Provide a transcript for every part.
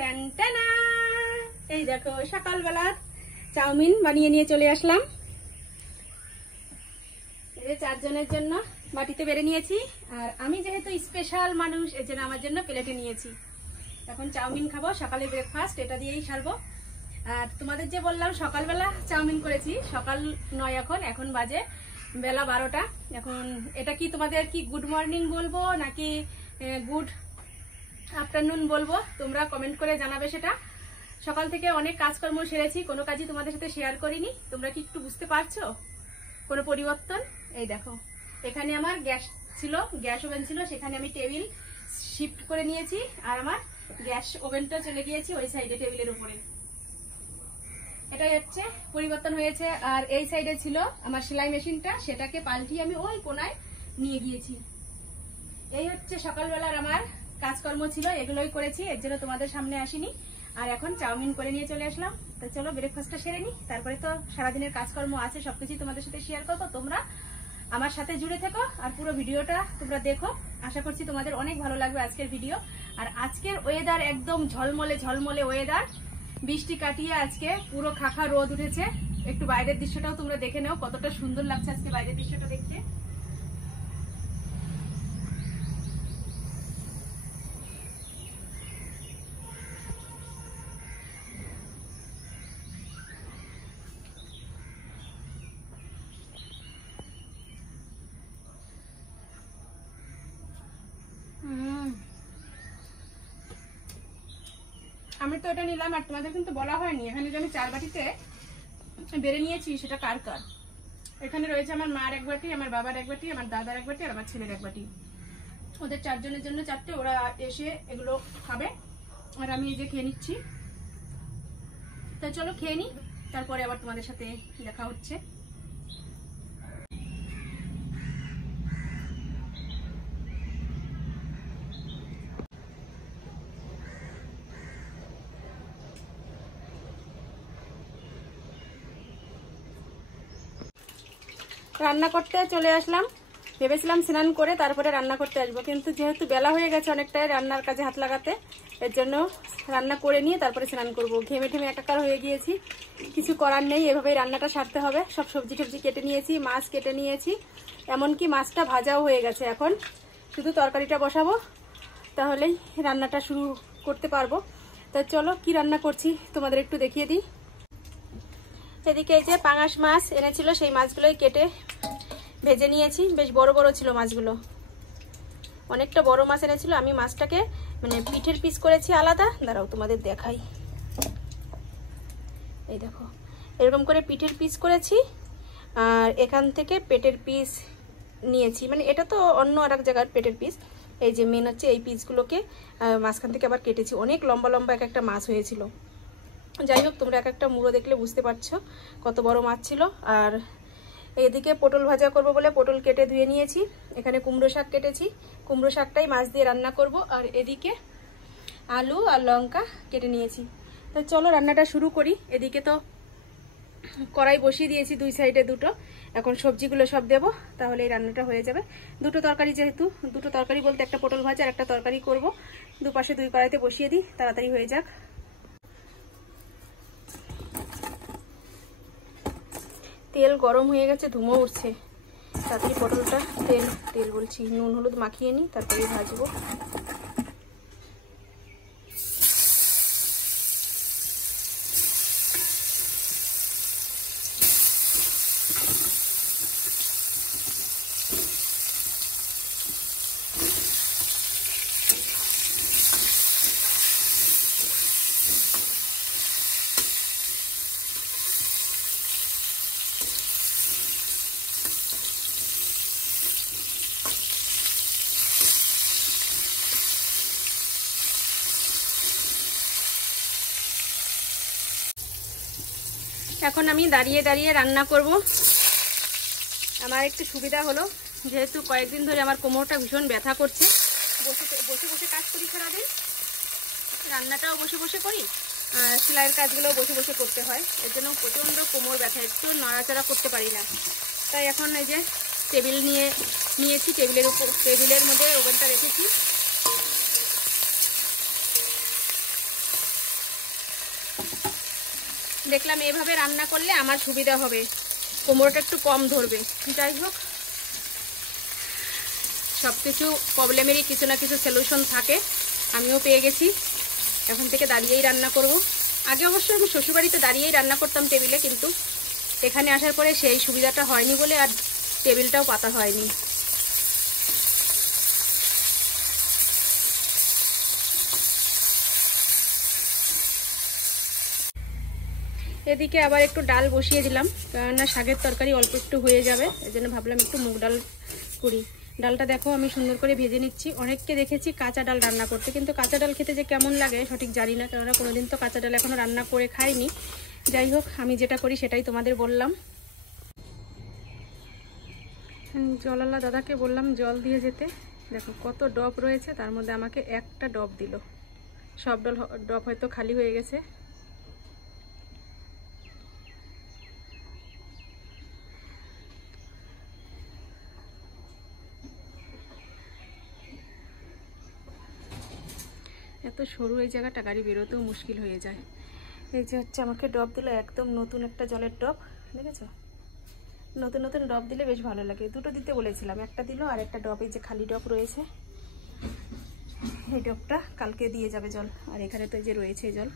টান টানা, এই দেখো সকালবেলা চাউমিন বানিয়ে নিয়ে চলে আসলাম। এই 4 জনের জন্য বাটিতে বেড়ে নিয়েছি, আর আমি যেহেতু স্পেশাল মানুষ এর জন্য আমার জন্য প্লেটে নিয়েছি। এখন চাউমিন খাবো, সকালে ব্রেকফাস্ট এটা দিয়েই সারবো। আর তোমাদের যে বললাম সকালবেলা চাউমিন করেছি, সকাল নয়, এখন বাজে বেলা 12টা। এখন এটা কি তোমাদের কি গুড মর্নিং বলবো নাকি গুড আফটারনুন বলবো, তোমরা কমেন্ট করে জানাবে সেটা। সকাল থেকে অনেক কাজকর্ম সেরেছি, কোনো কাজই তোমাদের সাথে শেয়ার করিনি। তোমরা কি একটু বুঝতে পারছো কোনো পরিবর্তন? এই দেখো, এখানে আমার গ্যাস ওভেন ছিল, সেখানে আমি টেবিল শিফট করে নিয়েছি, আর আমার গ্যাস ওভেনটা চলে গিয়েছি ওই সাইডে টেবিলের উপরে। এটাই হচ্ছে পরিবর্তন হয়েছে। আর এই সাইডে ছিল আমার সেলাই মেশিনটা, সেটাকে পাল্টিয়ে আমি ওই কোনায় নিয়ে গিয়েছি। এই হচ্ছে সকালবেলার আমার কাজকর্ম ছিল, এগুলোই করেছি, এর জন্য তোমাদের সামনে আসিনি। আর এখন চাউমিন করে নিয়ে চলে আসলাম। তো চলো ব্রেকফাস্টটা সেরে নি, তারপরে তো সারাদিনের কাজকর্ম আছে, সবকিছু তোমাদের সাথে শেয়ার করবো। তোমরা আমার সাথে জুড়ে থেকো আর পুরো ভিডিওটা তোমরা দেখো। আশা করছি তোমাদের অনেক ভালো লাগবে আজকের ভিডিও। আর আজকের ওয়েদার একদম ঝলমলে ওয়েদার, বৃষ্টি কাটিয়ে আজকে পুরো খাখা রোদ উঠেছে। একটু বাইরের দৃশ্যটাও তোমরা দেখে নাও, কতটা সুন্দর লাগছে আজকে বাইরের দৃশ্যটা দেখতে। আমি তো এটা নিলাম, আর তোমাদের কিন্তু বলা হয়নি এখানে যে আমি 4 বাটিতে বেড়ে নিয়েছি সেটা কার কার। এখানে রয়েছে আমার মার 1 বাটি, আমার বাবার 1 বাটি, আমার দাদার 1 বাটি, আর আমার ছেলের 1 বাটি। ওদের 4 জনের জন্য 4টে, ওরা এসে এগুলো খাবে, আর আমি এই যে খেয়ে নিচ্ছি। তাই চলো খেয়ে নি, তারপরে আবার তোমাদের সাথে দেখা হচ্ছে। রান্না করতে চলে আসলাম, ভেবেছিলাম স্নান করে তারপরে রান্না করতে আসবো, কিন্তু যেহেতু বেলা হয়ে গেছে অনেকটাই রান্নার কাজে হাত লাগাতে, এর জন্য রান্না করে নিয়ে তারপরে স্নান করব। ঘেমে ঠেমে একাকার হয়ে গিয়েছি, কিছু করার নেই, এভাবেই রান্নাটা সারতে হবে। সব সবজি টবজি কেটে নিয়েছি, মাছ কেটে নিয়েছি, এমনকি মাছটা ভাজাও হয়ে গেছে। এখন শুধু তরকারিটা বসাবো, তাহলেই রান্নাটা শুরু করতে পারবো। তা চলো কি রান্না করছি তোমাদের একটু দেখিয়ে দিই। এদিকে এই যে পাঙাশ মাছ এনেছিল, সেই মাছগুলোই কেটে ভেজে নিয়েছি। বেশ বড় বড় ছিল মাছগুলো, অনেকটা বড় মাছ এনেছিল। আমি মাছটাকে মানে পিঠের পিস করেছি আলাদা, দাঁড়াও তোমাদের দেখাই। এই দেখো, এরকম করে পিঠের পিস করেছি, আর এখান থেকে পেটের পিস নিয়েছি। মানে এটা তো অন্য আর এক জায়গার পেটের পিস, এই যে মেন হচ্ছে এই পিসগুলোকে মাঝখান থেকে আবার কেটেছি। অনেক লম্বা লম্বা এক একটা মাছ হয়েছিল। যাই হোক, তোমরা এক একটা মুড়ো দেখলে বুঝতে পারছো কত বড় মাছ ছিল। আর এদিকে পটল ভাজা করব বলে পটল কেটে ধুয়ে নিয়েছি। এখানে কুমড়ো শাক কেটেছি, কুমড়ো শাকটাই মাছ দিয়ে রান্না করব। আর এদিকে আলু আর লঙ্কা কেটে নিয়েছি। তো চলো রান্নাটা শুরু করি। এদিকে তো কড়াই বসিয়ে দিয়েছি, 2 সাইডে 2টো। এখন সবজিগুলো সব দেবো, তাহলে এই রান্নাটা হয়ে যাবে। 2টো তরকারি, যেহেতু 2টো তরকারি বলতে একটা পটল ভাজা আর একটা তরকারি করব। দুপাশে 2 কড়াইতে বসিয়ে দিই, তাড়াতাড়ি হয়ে যাক। তেল গরম হয়ে গেছে, ধুমো উঠছে। তাড়াতাড়ি পটলটা তেল বলছি নুন হলুদ মাখিয়ে নিই, তারপরে ভাজবো। এখন আমি দাঁড়িয়ে দাঁড়িয়ে রান্না করব। আমার একটু সুবিধা হলো, যেহেতু কয়েকদিন ধরে আমার কোমরটা ভীষণ ব্যথা করছে। বসে বসে কাজ করি সারাদিন, রান্নাটাও বসে বসে করি, আর সেলাইয়ের কাজগুলোও বসে বসে করতে হয়। এর জন্য প্রচণ্ড কোমর ব্যথা, একটু নড়াচড়া করতে পারি না। তাই এখন এই যে টেবিল নিয়েছি, টেবিলের মধ্যে ওভেনটা রেখেছি। দেখলাম এভাবে রান্না করলে আমার সুবিধা হবে, কোমরটা একটু কম ধরবে। যাই হোক, সব কিছু প্রবলেমেরই কিছু না কিছু সলিউশন থাকে, আমিও পেয়ে গেছি। এখন থেকে দাঁড়িয়েই রান্না করব। আগে অবশ্য আমি শ্বশুরবাড়িতে দাঁড়িয়েই রান্না করতাম টেবিলে, কিন্তু এখানে আসার পরে সেই সুবিধাটা হয়নি বলে আর টেবিলটাও পাতা হয়নি। এদিকে আবার একটু ডাল বসিয়ে দিলাম, কেননা শাকের তরকারি অল্প একটু হয়ে যাবে, এই জন্য ভাবলাম একটু মুগ ডাল করি। ডালটা দেখো আমি সুন্দর করে ভেজে নিচ্ছি। অনেককে দেখেছি কাঁচা ডাল রান্না করতে, কিন্তু কাঁচা ডাল খেতে যে কেমন লাগে সঠিক জানি না, কেননা কোনোদিন তো কাঁচা ডাল এখনও রান্না করে খাইনি। যাই হোক, আমি যেটা করি সেটাই তোমাদের বললাম। জলওয়ালা দাদাকে বললাম জল দিয়ে যেতে, দেখো কত ডব রয়েছে, তার মধ্যে আমাকে একটা ডব দিল। সব ডব হয়তো খালি হয়ে গেছে। এত সরু এই জায়গাটা, গাড়ি বেরোতেও মুশকিল হয়ে যায়। এই যে হচ্ছে আমাকে ডব দিল, একদম নতুন একটা জলের ডব, দেখেছো? নতুন নতুন ডব দিলে বেশ ভালো লাগে। দুটো দিতে বলেছিলাম, একটা দিল, আর একটা ডব এই যে খালি ডব রয়েছে, এই ডবটা কালকে দিয়ে যাবে জল। আর এখানে তো এই যে রয়েছে জল।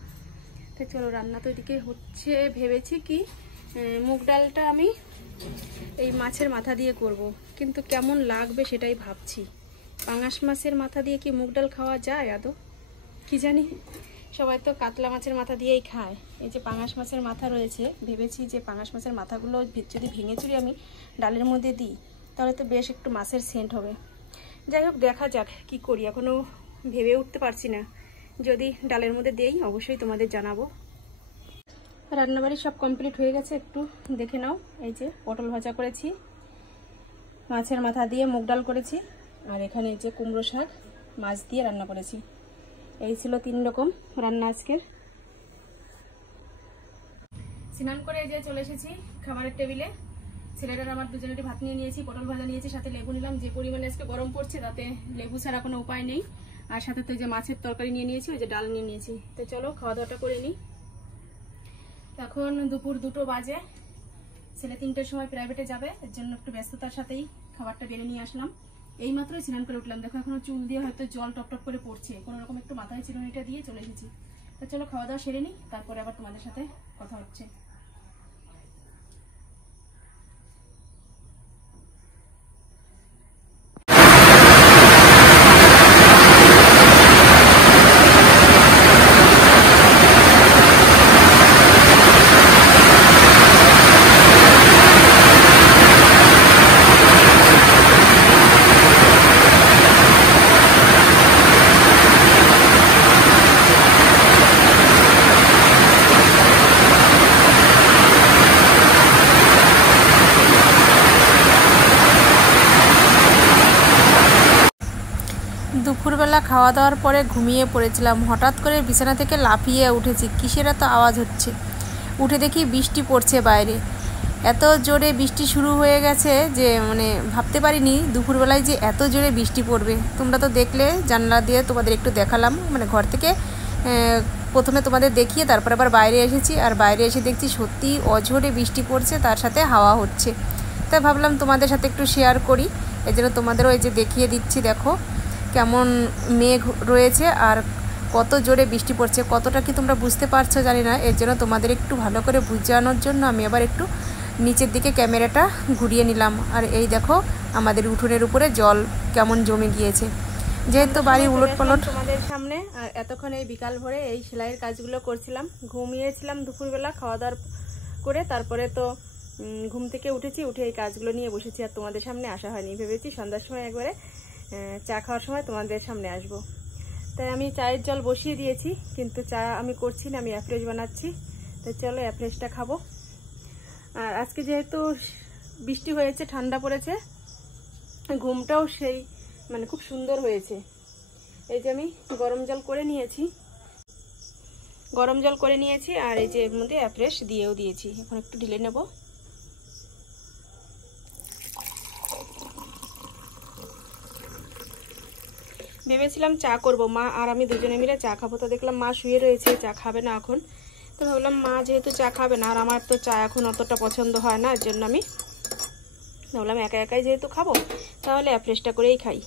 তো চলো, রান্না তো এদিকে হচ্ছে। ভেবেছি কি মুগ ডালটা আমি এই মাছের মাথা দিয়ে করব, কিন্তু কেমন লাগবে সেটাই ভাবছি। পাঙাশ মাছের মাথা দিয়ে কি মুগ ডাল খাওয়া যায় আদৌ, কি জানি। সবাই তো কাতলা মাছের মাথা দিয়েই খায়। এই যে পাঙাশ মাছের মাথা রয়েছে, ভেবেছি যে পাঙাশ মাছের মাথাগুলো যদি ভেঙে চুরি আমি ডালের মধ্যে দিই, তাহলে তো বেশ একটু মাছের সেন্ট হবে। যাই হোক, দেখা যাক কি করি, এখনও ভেবে উঠতে পারছি না। যদি ডালের মধ্যে দেই অবশ্যই তোমাদের জানাবো। রান্নাবাড়ি সব কমপ্লিট হয়ে গেছে, একটু দেখে নাও। এই যে পটল ভাজা করেছি, মাছের মাথা দিয়ে মুগ ডাল করেছি, আর এখানে এই যে কুমড়ো শাক মাছ দিয়ে রান্না করেছি। এই ছিল 3 রকম রান্না আজকের। স্নান করে যে চলে এসেছি খাবারের টেবিলে। ছেলেটার আমার দুজনেরই ভাত নিয়ে নিয়েছি, পটল ভাজা নিয়েছি, সাথে লেবু নিলাম। যে পরিমাণে আজকে গরম পড়ছে তাতে লেবু ছাড়া কোনো উপায় নেই। আর সাথে তো যে মাছের তরকারি নিয়ে নিয়েছি, ওই যে ডাল নিয়ে নিয়েছি। তো চলো খাওয়া দাওয়াটা করে নিই। এখন দুপুর 2টো বাজে। ছেলে 3টের সময় প্রাইভেটে যাবে, এর জন্য একটু ব্যস্ততার সাথেই খাবারটা বেড়ে নিয়ে আসলাম। এই মাত্রই স্নান করে উঠলাম, দেখো এখনো চুল দিয়ে হয়তো জল টপ টপ করে পড়ছে। কোনো রকম একটু মাথায় চিরুনিটা দিয়ে চলে এসেছি। তো চলো খাওয়া দাওয়া সেরে নিই, তারপরে আবার তোমাদের সাথে কথা হচ্ছে। দুপুরবেলা খাওয়া দাওয়ার পরে ঘুমিয়ে পড়েছিলাম। হঠাৎ করে বিছানা থেকে লাফিয়ে উঠেছি, কিসের এত আওয়াজ হচ্ছে। উঠে দেখি বৃষ্টি পড়ছে বাইরে। এত জোরে বৃষ্টি শুরু হয়ে গেছে যে মানে ভাবতে পারিনি দুপুরবেলায় যে এত জোরে বৃষ্টি পড়বে। তোমরা তো দেখলে, জানলা দিয়ে তোমাদের একটু দেখালাম, মানে ঘর থেকে প্রথমে তোমাদের দেখিয়ে তারপর আবার বাইরে এসেছি। আর বাইরে এসে দেখছি সত্যি অঝোরে বৃষ্টি পড়ছে, তার সাথে হাওয়া হচ্ছে। তাই ভাবলাম তোমাদের সাথে একটু শেয়ার করি, এই জন্য তোমাদেরও এই যে দেখিয়ে দিচ্ছি। দেখো কেমন মেঘ রয়েছে আর কত জোরে বৃষ্টি পড়ছে। কতটা কি তোমরা বুঝতে পারছো জানি না, এর জন্য তোমাদের একটু ভালো করে বোঝানোর জন্য আমি আবার একটু নিচের দিকে ক্যামেরাটা ঘুরিয়ে নিলাম। আর এই দেখো আমাদের উঠোনের উপরে জল কেমন জমে গিয়েছে, যেহেতু বাড়ি উলটপালট তোমাদের সামনে। আর এতক্ষণ এই বিকাল ভোরে এই সেলাইয়ের কাজগুলো করছিলাম। ঘুমিয়েছিলাম দুপুরবেলা খাওয়া দাওয়ার করে, তারপরে তো ঘুম থেকে উঠেছি, উঠে এই কাজগুলো নিয়ে বসেছি। আর তোমাদের সামনে আসা হয়নি, ভেবেছি সন্ধ্যার সময় একবারে চা খাওয়ার সময় তোমাদের সামনে আসব। তাই আমি চায়ের জল বসিয়ে দিয়েছি, কিন্তু চা আমি করছি না, আমি অ্যাফ্রেশ বানাচ্ছি। তো চলো অ্যাফ্রেশটা খাবো। আর আজকে যেহেতু বৃষ্টি হয়েছে, ঠান্ডা পড়েছে, ঘুমটাও সেই মানে খুব সুন্দর হয়েছে। এই যে আমি গরম জল করে নিয়েছি, আর এই যে এর মধ্যে অ্যাফ্রেশ দিয়েও দিয়েছি। এখন একটু ঢেলে নেব। ভেবেছিলাম চা করব, মা আর আমি দুজনে মিলে চা খাবো। তো দেখলাম মা শুয়ে রয়েছে, চা খাবে না এখন। তো ভাবলাম মা যেহেতু চা খাবে না, আর আমার তো চা এখন অতটা পছন্দ হয় না, এর জন্য আমি ভাবলাম একা একাই যেহেতু খাবো তাহলে অ্যাপ্রেসটা করেই খাই।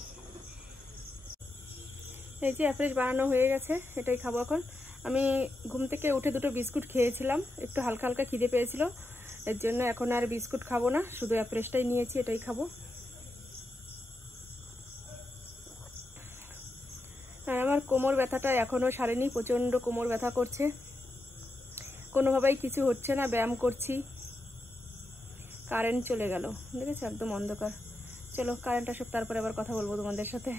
এই যে অ্যাপ্রেস বানানো হয়ে গেছে, এটাই খাবো এখন। আমি ঘুম থেকে উঠে দুটো বিস্কুট খেয়েছিলাম, একটু হালকা হালকা খিদে পেয়েছিল, এর জন্য এখন আর বিস্কুট খাবো না, শুধু অ্যাপ্রেসটাই নিয়েছি, এটাই খাবো। আর আমার কোমর ব্যথাটা এখনও সারেনি, প্রচণ্ড কোমর ব্যথা করছে, কোনোভাবেই কিছু হচ্ছে না। ব্যায়াম করছি, কারেন্ট চলে গেল, দেখেছো একদম অন্ধকার। চলো কারেন্ট আসুক, তারপরে আবার কথা বলবো তোমাদের সাথে।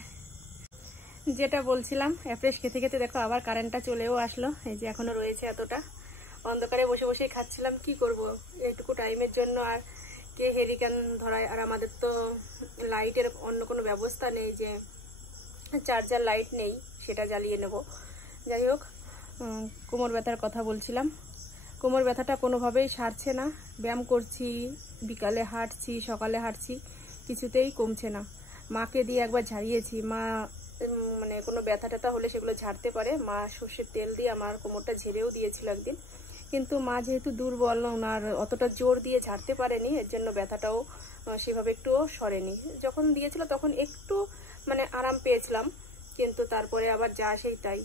যেটা বলছিলাম, অ্যাপ্রেস খেতে খেতে দেখো আবার কারেন্টটা চলেও আসলো। এই যে এখনো রয়েছে এতটা, অন্ধকারে বসে বসেই খাচ্ছিলাম, কি করব এইটুকু টাইমের জন্য আর কে হেরিকেন ধরায়। আর আমাদের তো লাইটের অন্য কোনো ব্যবস্থা নেই, যে চার্জার লাইট নেই সেটা জ্বালিয়ে নেব। যাই হোক, কোমর ব্যথার কথা বলছিলাম, কোমর ব্যথাটা কোনোভাবেই সারছে না। ব্যায়াম করছি, বিকালে হাঁটছি, সকালে হাঁটছি, কিছুতেই কমছে না। মাকে দিয়ে একবার ঝাড়িয়েছি, মা মানে কোনো ব্যথা ট্যাথা হলে সেগুলো ঝাড়তে পারে, মা সর্ষের তেল দিয়ে আমার কোমরটা ঝেড়েও দিয়েছিল একদিন, কিন্তু মা যেহেতু দুর্বল, ওনার অতটা জোর দিয়ে ঝাড়তে পারেনি, এর জন্য ব্যথাটাও সেভাবে একটুও সরেনি। যখন দিয়েছিল তখন একটু মানে আরাম পেয়েছিলাম, কিন্তু তারপরে আবার যা সেই তাই।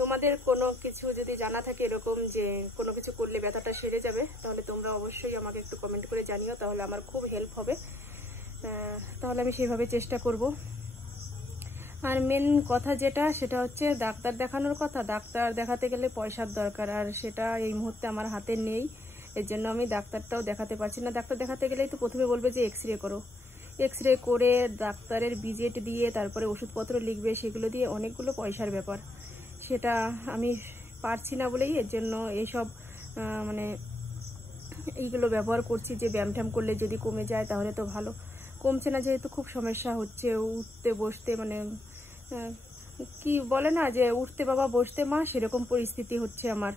তোমাদের কোনো কিছু যদি জানা থাকে এরকম যে কোনো কিছু করলে ব্যথাটা সেরে যাবে, তাহলে তোমরা অবশ্যই আমাকে একটু কমেন্ট করে জানিও, তাহলে আমার খুব হেল্প হবে, তাহলে আমি সেভাবে চেষ্টা করব। আর মেন কথা যেটা, সেটা হচ্ছে ডাক্তার দেখানোর কথা। ডাক্তার দেখাতে গেলে পয়সার দরকার, আর সেটা এই মুহূর্তে আমার হাতে নেই, এর জন্য আমি ডাক্তারটাও দেখাতে পারছি না। ডাক্তার দেখাতে গেলেই তো প্রথমে বলবে যে এক্সরে করো, এক্সরে করে ডাক্তারের ভিজিট দিয়ে তারপরে ওষুধপত্র লিখবে, সেগুলো দিয়ে অনেকগুলো পয়সার ব্যাপার, সেটা আমি পারছি না বলেই এর জন্য এইসব মানে এইগুলো ব্যবহার করছি, যে ব্যায়াম ট্যায়াম করলে যদি কমে যায় তাহলে তো ভালো। কমছে না যেহেতু খুব সমস্যা হচ্ছে, উঠতে বসতে মানে কি বলে না যে উঠতে বাবা বসতে মা, সেরকম পরিস্থিতি হচ্ছে আমার।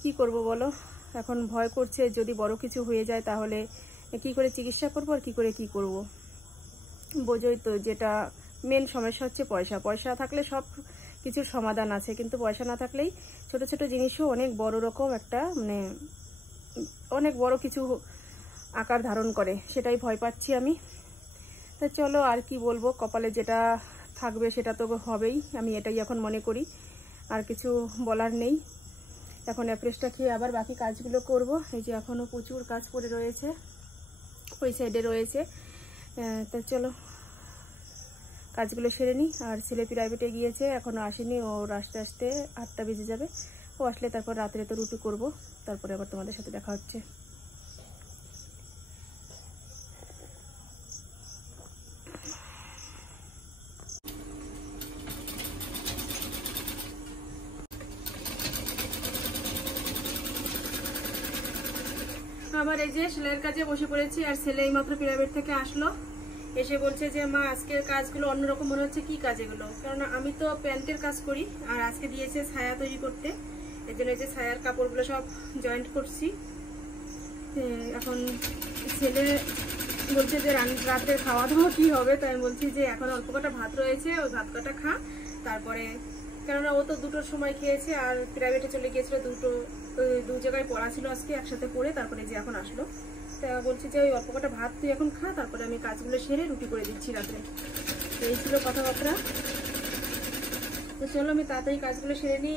কি করব বলো, এখন ভয় করছে যদি বড় কিছু হয়ে যায় তাহলে কি করে চিকিৎসা করবো আর কি করে কি করব। বোঝোই তো, যেটা মেন সমস্যা হচ্ছে পয়সা। পয়সা থাকলে সব কিছুর সমাধান আছে, কিন্তু পয়সা না থাকলেই ছোট ছোট জিনিসও অনেক বড় রকম একটা মানে অনেক বড় কিছু আকার ধারণ করে, সেটাই ভয় পাচ্ছি আমি। তা চলো আর কি বলবো, কপালে যেটা থাকবে সেটা তো হবেই, আমি এটাই এখন মনে করি, আর কিছু বলার নেই। এখন অ্যাপ্রেসটা খেয়ে আবার বাকি কাজগুলো করব। এই যে এখনও প্রচুর কাজ পড়ে রয়েছে, ওই সাইডে রয়েছে। তা চলো কাজগুলো সেরে নিই। আর ছেলে প্রাইভেটে গিয়েছে, এখনও আসেনি, ওর আসতে আসতে 8টা বেজে যাবে। ও আসলে তারপর রাত্রে তো রুটি করব, তারপরে আবার তোমাদের সাথে দেখা হচ্ছে। আবার এই যে সেলাইয়ের কাজে বসে পড়েছি, আর ছেলে এইমাত্র প্রাইভেট থেকে আসলো, এসে বলছে যে মা আজকের কাজগুলো অন্যরকম মনে হচ্ছে। কি কাজ এগুলো? কারণ আমি তো প্যান্টের কাজ করি, আর আজকে দিয়েছে ছায়া তৈরি করতে, এর জন্য এই যে ছায়ার কাপড়গুলো সব জয়েন্ট করছি। এখন ছেলে বলছে যে রাতের খাওয়া দাওয়া কি হবে, তাই আমি বলছি যে এখন অল্প কটা ভাত রয়েছে, ওই ভাত কটা খা, তারপরে কেননা ও তো 2টোর সময় খেয়েছে, আর প্রাইভেটে চলে গিয়েছিল, দু জায়গায় পড়া ছিল আজকে একসাথে পড়ে, তারপরে যে এখন আসলো। তা বলছি যে ওই অল্প কটা ভাত তুই এখন খা, তারপরে আমি কাজগুলো সেরে রুটি করে দিচ্ছি রাত্রে। এই ছিল কথাবার্তা। তো চলো আমি তাড়াতাড়ি কাজগুলো সেরে নিই।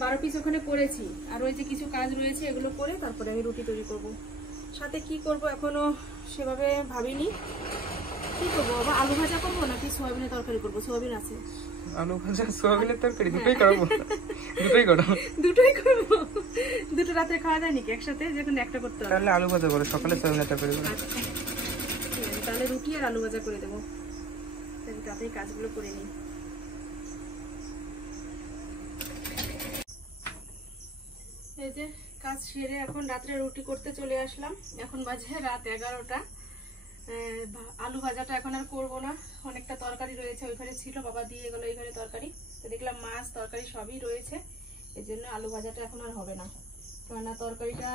12 পিস ওখানে করেছি, আর ওই যে কিছু কাজ রয়েছে এগুলো করে তারপরে আমি রুটি তৈরি করব। সাথে কি করব এখনো সেভাবে ভাবিনি। কি করবো বাবা, আলু ভাজা করবো নাকি সোয়াবিনের তরকারি করবো? সোয়াবিন আছে। আলু ভাজা সোয়াবিনের তরকারি দুটোই করবো? দুটোই করো? দুটোই করবো। দুটো রাতে খাওয়া যায় নাকি একসাথে? যখন একটা করতে হবে তাহলে আলু ভাজা করো, সকালে সোয়াবিনের তরকারি করো। তাহলে রুটি আর আলু ভাজা করে দেবো, তাতেই কাজগুলো করে নিই। এই যে কাজ সেরে এখন রাত্রে রুটি করতে চলে আসলাম। এখন বাজে রাত 11টা। আলু ভাজাটা এখন আর করবো না, অনেকটা তরকারি রয়েছে, ওইখানে ছিল, বাবা দিয়ে গেল এইখানে তরকারি, তো দেখলাম মাছ তরকারি সবই রয়েছে, এই জন্য আলু ভাজাটা এখন আর হবে না। কেননা তরকারিটা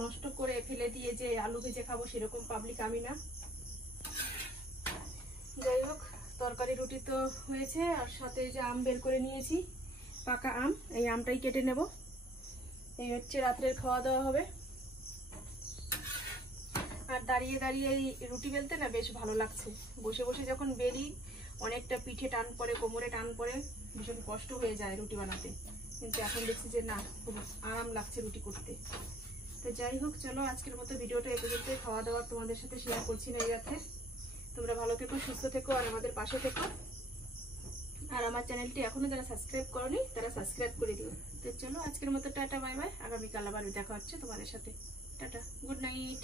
নষ্ট করে ফেলে দিয়ে যে আলু ভেজে খাবো সেরকম পাবলিক আমি না। যাই হোক, তরকারি রুটি তো হয়েছে, আর সাথে যে আম বের করে নিয়েছি, পাকা আম, এই আমটাই কেটে নেব। এই হচ্ছে রাত্রের খাওয়া দাওয়া হবে। আর দাঁড়িয়ে দাঁড়িয়ে এই রুটি বেলতে না বেশ ভালো লাগছে। বসে বসে যখন বেলি অনেকটা পিঠে টান পড়ে, কোমরে টান পড়ে, ভীষণ কষ্ট হয়ে যায় রুটি বানাতে। কিন্তু এখন দেখছি যে না, খুব আরাম লাগছে রুটি করতে। তো যাই হোক, চলো আজকের মতো ভিডিওটা এ পর্যন্তই। খাওয়া দাওয়া তোমাদের সাথে শেয়ার করছি না এই রাতে। তোমরা ভালো থেকো, সুস্থ থেকো, আর আমাদের পাশে থেকো। আর আমার চ্যানেলটি এখনো যারা সাবস্ক্রাইব করোনি তারা সাবস্ক্রাইব করে দিও। তো চলো আজকের মতো টাটা, বাই বাই। আগামীকাল আবার দেখা হচ্ছে তোমাদের সাথে। Tata, good night.